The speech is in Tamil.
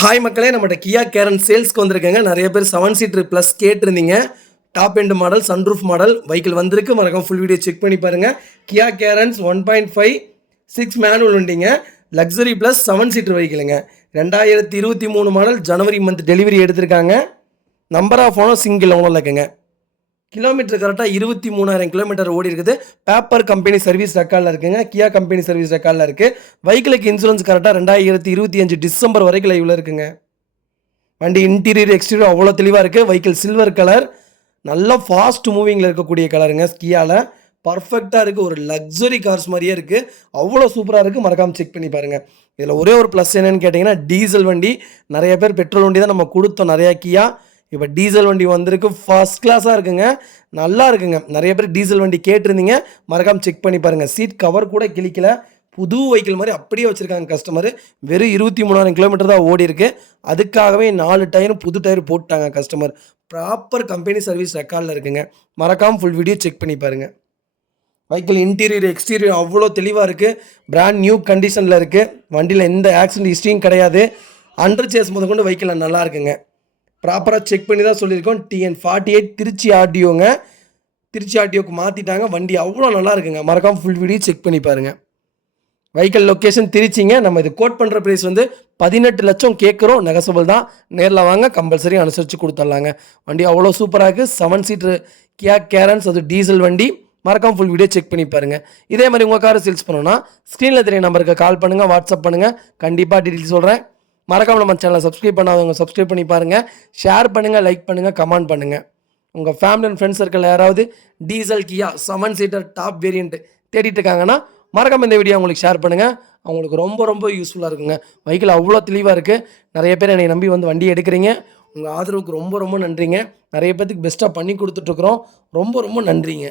ஹாய் மக்களே, நம்மகிட்ட கியா கேரன் சேல்ஸ்க்கு வந்திருக்கேங்க. நிறைய பேர் 7 சீட்டர் ப்ளஸ் கேட்டிருந்தீங்க. Top end model, sunroof model vehicle வந்திருக்கு. மறக்காம ஃபுல் வீடியோ செக் பண்ணி பாருங்க. கியா கேரன்ஸ் 1.5 6 மேனுவல் வண்டிங்க. லக்ஸரி ப்ளஸ் 7 சீட்டர் வெஹிக்கிளுங்க. 2023 மாடல் ஜனவரி மந்த் டெலிவரி எடுத்திருக்காங்க. நம்பர் ஆஃப் ஓனர் சிங்கிள் ஓனரில் இருக்குங்க. கிலோமீட்டர் கரெக்டாக 23,000 கிலோமீட்டர் ஓடி இருக்குது. பேப்பர் கம்பெனி சர்வீஸ் ரெக்கார்டில் இருக்குங்க. கியா கம்பெனி சர்வீஸ் ரெக்கார்டில் இருக்குது. வெஹிக்கிளுக்கு இன்சூரன்ஸ் கரெக்டாக 2025 டிசம்பர் வரைக்கும் லைவில் இருக்குங்க. வண்டி இன்டீரியர் எக்ஸ்டீரியர் அவ்வளோ தெளிவாக இருக்குது. வெஹிக்கிள் சில்வர் கலர், நல்லா ஃபாஸ்ட் மூவிங்கில் இருக்கக்கூடிய கலருங்க. கியாவில் பர்ஃபெக்டாக இருக்குது. ஒரு லக்ஸரி கார்ஸ் மாதிரியே இருக்குது. அவ்வளோ சூப்பராக இருக்குது. மறக்காமல் செக் பண்ணி பாருங்கள். இதில் ஒரே ஒரு ப்ளஸ் என்னென்னு கேட்டிங்கன்னா, டீசல் வண்டி. நிறைய பேர் பெட்ரோல் வண்டி தான் நம்ம கொடுத்தோம் நிறையா கியா. இப்போ டீசல் வண்டி வந்திருக்கு. ஃபர்ஸ்ட் கிளாஸாக இருக்குங்க. நல்லா இருக்குங்க. நிறைய பேர் டீசல் வண்டி கேட்டிருந்தீங்க. மறக்காமல் செக் பண்ணி பாருங்கள். சீட் கவர் கூட கிழிக்கல. புது வெஹிக்கிள் மாதிரி அப்படியே வச்சுருக்காங்க கஸ்டமர். வெறும் 23,000 கிலோமீட்டர் தான் ஓடி இருக்குது. அதுக்காகவே 4 டயரும் புது டயர் போட்டாங்க கஸ்டமர். ப்ராப்பர் கம்பெனி சர்வீஸ் ரெக்கார்டில் இருக்குங்க. மறக்காமல் ஃபுல் வீடியோ செக் பண்ணி பாருங்கள். வெஹிக்கிள் இன்டீரியர் எக்ஸ்டீரியர் அவ்வளோ தெளிவாக இருக்குது. பிராண்ட் நியூ கண்டிஷனில் இருக்குது. வண்டியில் எந்த ஆக்சிடென்ட் ஹிஸ்ட்ரியும் கிடையாது. அண்டர் சேஸ் முதல் கொண்டு வெஹிக்கிள் நல்லா இருக்குங்க. ப்ராப்பராக செக் பண்ணி தான் சொல்லியிருக்கோம். TN48 திருச்சி ஆர்டிஓங்க. திருச்சி ஆர்டிஓக்கு மாற்றிட்டாங்க. வண்டி அவ்வளோ நல்லா இருக்குங்க. மறக்காமல் ஃபுல் வீடியோ செக் பண்ணி பாருங்கள். வெஹிக்கிள் லொக்கேஷன் திருச்சிங்க. நம்ம இது கோட் பண்ணுற ப்ரைஸ் 18 லட்சம் கேட்குறோம். நெகசபிள் தான். நேரில் வாங்க, கம்பல்சரி அனுசரித்து கொடுத்துட்லாங்க. வண்டி அவ்வளோ சூப்பராக இருக்குது. 7 சீட்ரு கியா கேரன்ஸ், அது டீசல் வண்டி. மறக்காமல் ஃபுல் வீடியோ செக் பண்ணி பாருங்கள். இதே மாதிரி உங்கள் காரை சேல்ஸ் பண்ணணும்னா ஸ்க்ரீனில் தெரிய நம்பருக்கு கால் பண்ணுங்கள், வாட்ஸ்அப் பண்ணுங்கள். கண்டிப்பாக டீட்டெயில் சொல்கிறேன். மறக்காமல் நம்ம சேனலை சப்ஸ்கிரைப் பண்ணாதவங்க சப்ஸ்கிரைப் பண்ணி பாருங்கள். ஷேர் பண்ணுங்கள், லைக் பண்ணுங்கள், கமெண்ட் பண்ணுங்கள். உங்கள் ஃபேமிலி அண்ட் ஃப்ரெண்ட்ஸ் சர்க்கிள் யாராவது டீசல் கியா 7 சீட்டர் டாப் வேரியண்ட் தேடிட்டு இருக்காங்கன்னா மறக்காமல் இந்த வீடியோ உங்களுக்கு ஷேர் பண்ணுங்கள். அவங்களுக்கு ரொம்ப ரொம்ப யூஸ்ஃபுல்லாக இருக்குங்க. வெஹிக்கிள் அவ்வளோ தெளிவாக இருக்குது. நிறைய பேர் என்னை நம்பி வந்து வண்டி எடுக்கிறீங்க. உங்கள் ஆதரவுக்கு ரொம்ப ரொம்ப நன்றிங்க. நிறைய பேருக்கு பெஸ்ட்டாக பண்ணி கொடுத்துட்ருக்குறோம். ரொம்ப ரொம்ப நன்றிங்க.